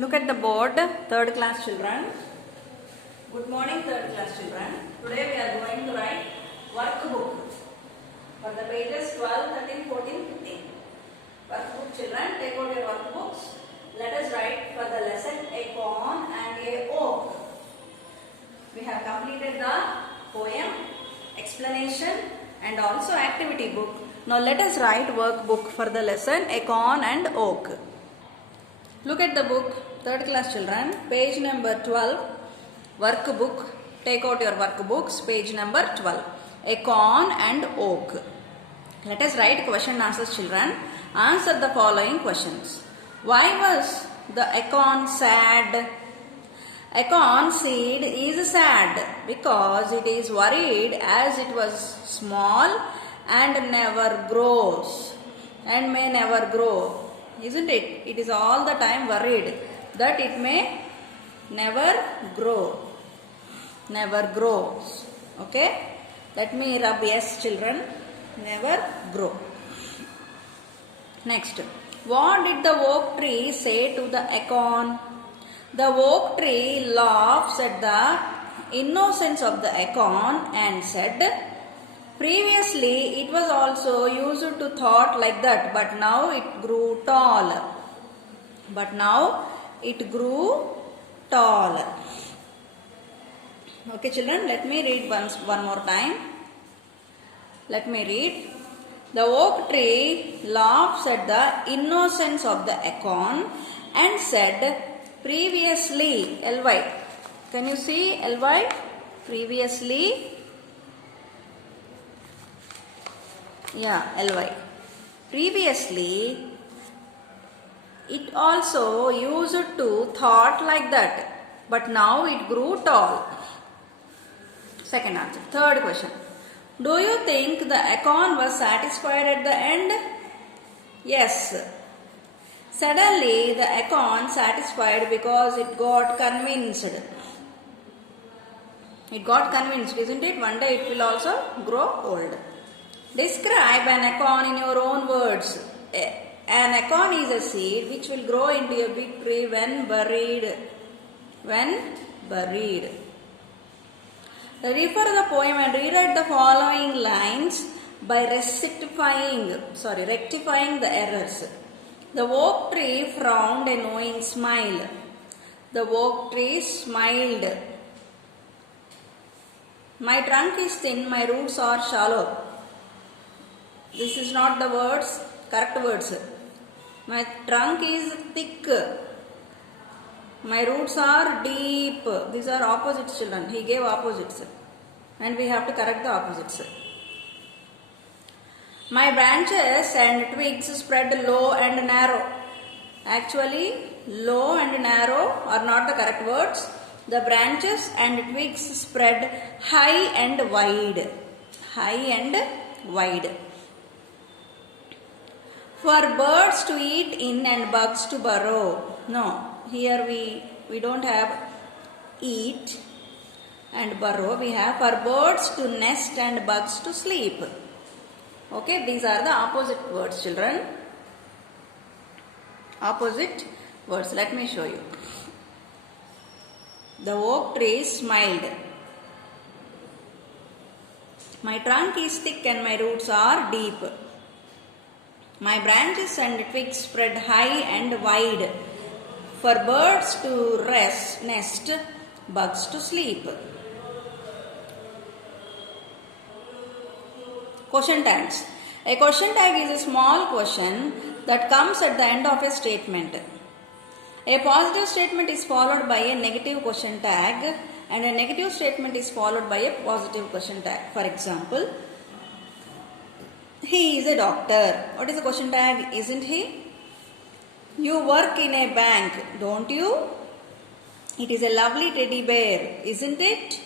Look at the board, third class children. Good morning, third class children. Today we are going to write workbook for the pages 12, 13, 14, 15. Workbook children, take out your workbooks. Let us write for the lesson a corn and a oak. We have completed the poem, explanation and also activity book. Now let us write workbook for the lesson a corn and oak. Look at the book, third class children, page number 12, workbook. Take out your workbooks, page number 12, a corn and oak. Let us write question and answers, children. Answer the following questions. Why was the acorn sad? Acorn seed is sad because it is worried as it was small and never grows and may never grow. Isn't it? It is all the time worried that it may never grow. Never grows. Okay? Let me rub yes, children. Never grow. Next. What did the oak tree say to the acorn? The oak tree laughs at the innocence of the acorn and said, previously it was also used to thought like that, but now it grew tall. But now it grew tall. Okay, children, let me read one more time. Let me read. The oak tree laughs at the innocence of the acorn and said, previously, ly. Can you see ly? Previously. Yeah, ly. Previously, it also used to thought like that, but now it grew tall. Second answer. Third question. Do you think the acorn was satisfied at the end? Yes. Suddenly, the acorn satisfied because it got convinced. It got convinced, isn't it? One day it will also grow old. Describe an acorn in your own words. An acorn is a seed which will grow into a big tree when buried. When buried. Refer the poem and rewrite the following lines by rectifying the errors. The oak tree frowned a knowing smile. The oak tree smiled. My trunk is thin, my roots are shallow. This is not the words, correct words. My trunk is thick. My roots are deep. These are opposites, children. He gave opposites. And we have to correct the opposites. My branches and twigs spread low and narrow. Actually, low and narrow are not the correct words. The branches and twigs spread high and wide. High and wide. For birds to eat in and bugs to burrow. No, here we don't have eat and burrow. We have for birds to nest and bugs to sleep. Okay, these are the opposite words, children. Opposite words. Let me show you. The oak tree smiled. My trunk is thick and my roots are deep. My branches and twigs spread high and wide. For birds to nest, bugs to sleep. Question tags. A question tag is a small question that comes at the end of a statement. A positive statement is followed by a negative question tag and a negative statement is followed by a positive question tag. For example, he is a doctor. What is the question tag? Isn't he? You work in a bank, don't you? It is a lovely teddy bear, isn't it?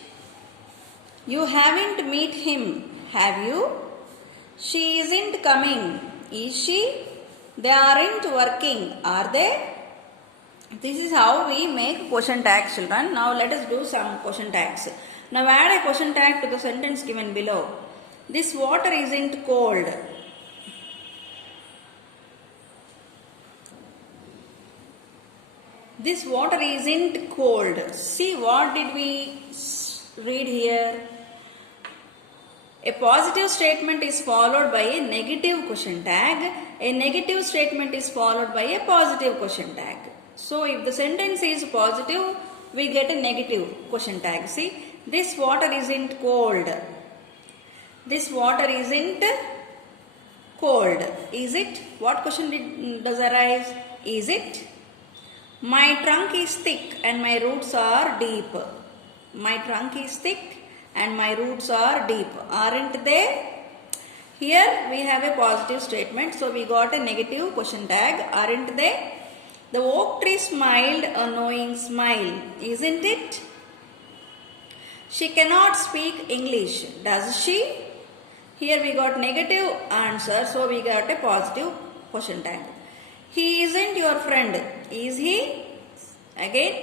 You haven't met him, have you? She isn't coming, is she? They aren't working, are they? This is how we make question tags, children. Now let us do some question tags. Now add a question tag to the sentence given below. This water isn't cold. This water isn't cold. See, what did we read here? A positive statement is followed by a negative question tag. A negative statement is followed by a positive question tag. So if the sentence is positive, we get a negative question tag. See, this water isn't cold. This water isn't cold. Is it? What question does arise? Is it? My trunk is thick and my roots are deep. My trunk is thick and my roots are deep. Aren't they? Here we have a positive statement, so we got a negative question tag. Aren't they? The oak tree smiled a knowing smile. Isn't it? She cannot speak English. Does she? Here we got negative answer, so we got a positive question tag. He isn't your friend. Is he? Again,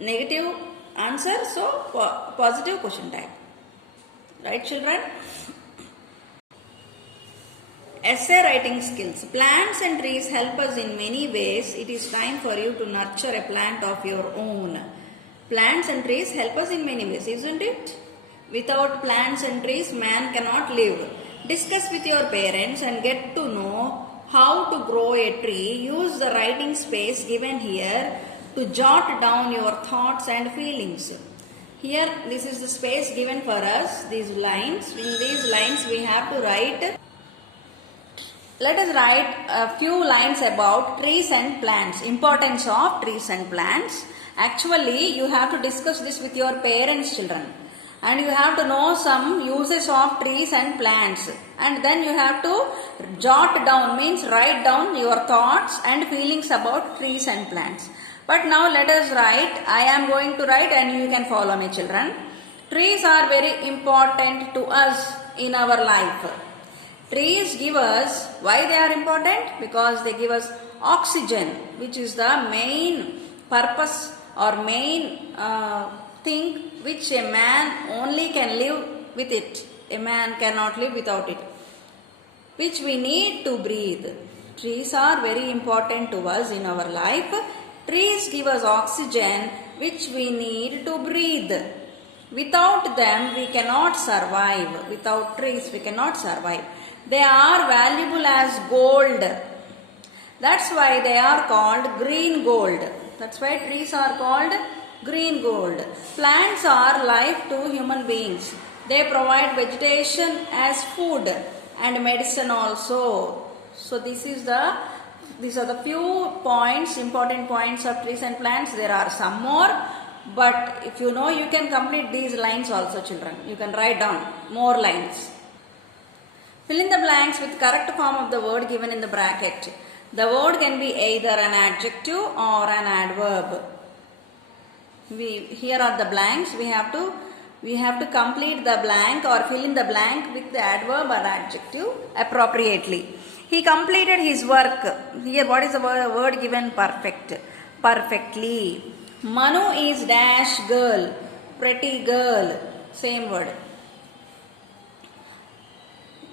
negative answer, so positive question tag. Right, children? Essay writing skills. Plants and trees help us in many ways. It is time for you to nurture a plant of your own. Plants and trees help us in many ways, isn't it? Without plants and trees, man cannot live. Discuss with your parents and get to know how to grow a tree. Use the writing space given here to jot down your thoughts and feelings. Here, this is the space given for us, these lines. In these lines, we have to write. Let us write a few lines about trees and plants. Importance of trees and plants. Actually, you have to discuss this with your parents, children. And you have to know some uses of trees and plants. And then you have to jot down, means write down your thoughts and feelings about trees and plants. But now let us write. I am going to write and you can follow me, children. Trees are very important to us in our life. Trees give us, why they are important? Because they give us oxygen, which is the main purpose or main thing which a man only can live with it. A man cannot live without it, which we need to breathe. Trees are very important to us in our life. Trees give us oxygen which we need to breathe. Without them we cannot survive. Without trees we cannot survive. They are valuable as gold. That's why they are called green gold. That's why trees are called green gold. Plants are life to human beings. They provide vegetation as food and medicine also. So these are the few points, important points of trees and plants. There are some more, but if you know, you can complete these lines also, children. You can write down more lines. Fill in the blanks with correct form of the word given in the bracket. The word can be either an adjective or an adverb. Here are the blanks. We have to complete the blank or fill in the blank with the adverb or adjective appropriately. He completed his work. Here, what is the word given? Perfect. Perfectly. Manu is dash girl. Pretty girl. Same word.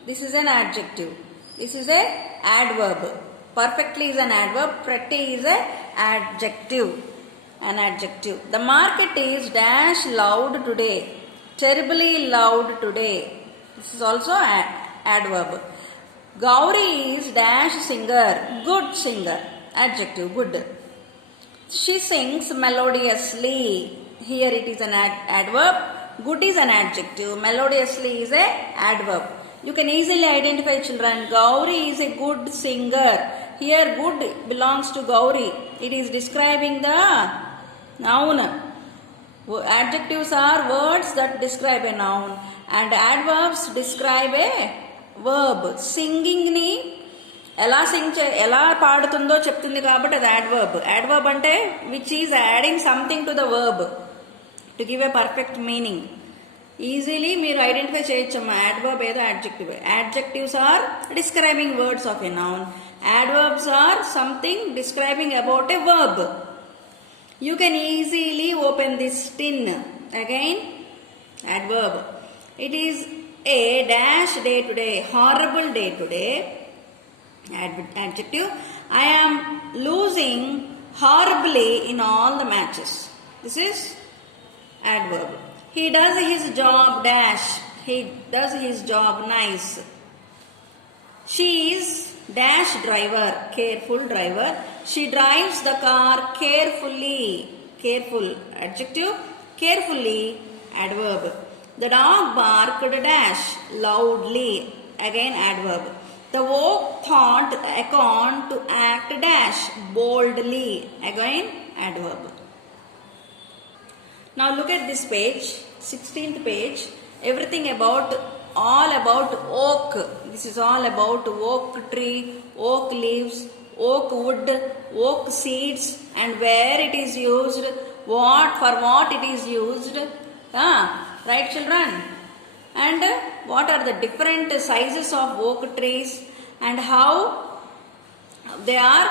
This is an adjective. This is a adverb. Perfectly is an adverb. Pretty is a adjective. An adjective. The market is dash loud today. Terribly loud today. This is also an adverb. Gauri is dash singer. Good singer. Adjective. Good. She sings melodiously. Here it is an adverb. Good is an adjective. Melodiously is a adverb. You can easily identify, children. Gauri is a good singer. Here good belongs to Gauri. It is describing the noun. Adjectives are words that describe a noun and adverbs describe a verb. Singing ni ఎలా పాడుతుందో చెప్తుంది కాబట్టి అది adverb. Adverb అంటే which is adding something to the verb to give a perfect meaning. Easily మీరు identify చేయొచ్చమ్మా adverb ఏదో adjective. Adjectives are describing words of a noun. Adverbs are something describing about a verb. You can easily open this tin. Again, adverb. It is a dash day today. Horrible day today. Adjective. I am losing horribly in all the matches. This is adverb. He does his job dash. He does his job nice. She is dash driver, careful driver. She drives the car carefully. Careful, adjective. Carefully, adverb. The dog barked dash loudly. Again, adverb. The oak thought the acorn to act dash boldly. Again, adverb. Now look at this page, 16th page. Everything all about oak. This is all about oak tree, oak leaves, oak wood, oak seeds, and where it is used, for what it is used. Right, children? And what are the different sizes of oak trees and how they are,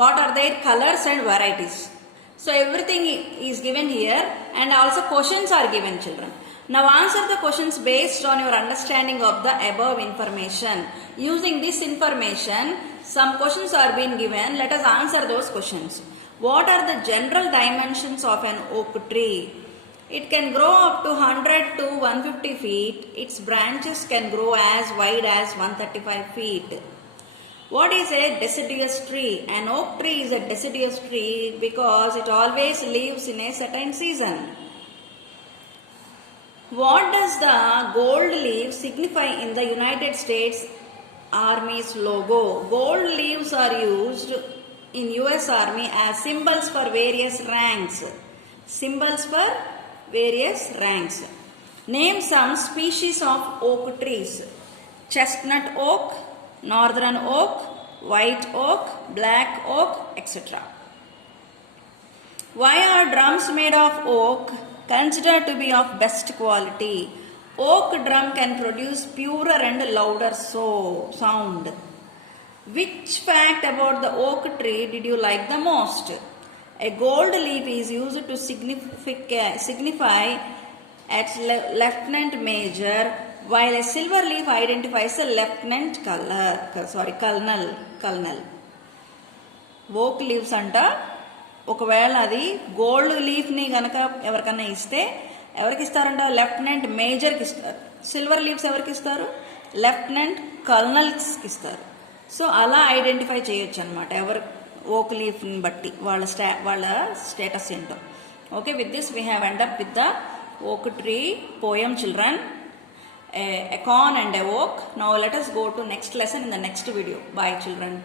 what are their colors and varieties. So everything is given here, and also questions are given, children. Now answer the questions based on your understanding of the above information. Using this information, some questions are being given. Let us answer those questions. What are the general dimensions of an oak tree? It can grow up to 100 to 150 feet. Its branches can grow as wide as 135 feet. What is a deciduous tree? An oak tree is a deciduous tree because it always lives in a certain season. What does the gold leaf signify in the United States Army's logo? Gold leaves are used in US Army as symbols for various ranks. Symbols for various ranks. Name some species of oak trees. Chestnut oak, northern oak, white oak, black oak, etc. Why are drums made of oak considered to be of best quality? Oak drum can produce purer and louder sound. Which fact about the oak tree did you like the most? A gold leaf is used to signify at lieutenant major, while a silver leaf identifies a colonel. Oak leaves anta ఒకవేళ అది gold లీఫ్ని కనుక ఎవరికన్నా ఇస్తే ఎవరికి ఇస్తారంట? Lieutenant మేజర్కి ఇస్తారు. Silver leaves ఎవరికి ఇస్తారు? లెఫ్టినెంట్ కల్నల్స్కి ఇస్తారు. సో అలా ఐడెంటిఫై చేయొచ్చు అనమాట ఎవరు ఓక్ లీఫ్ని బట్టి వాళ్ళ స్టేటస్ ఏంటో. Okay, with this we have end up with the oak tree poem, children. A corn and a oak. Now let us go to next lesson in the next video. Bye, children.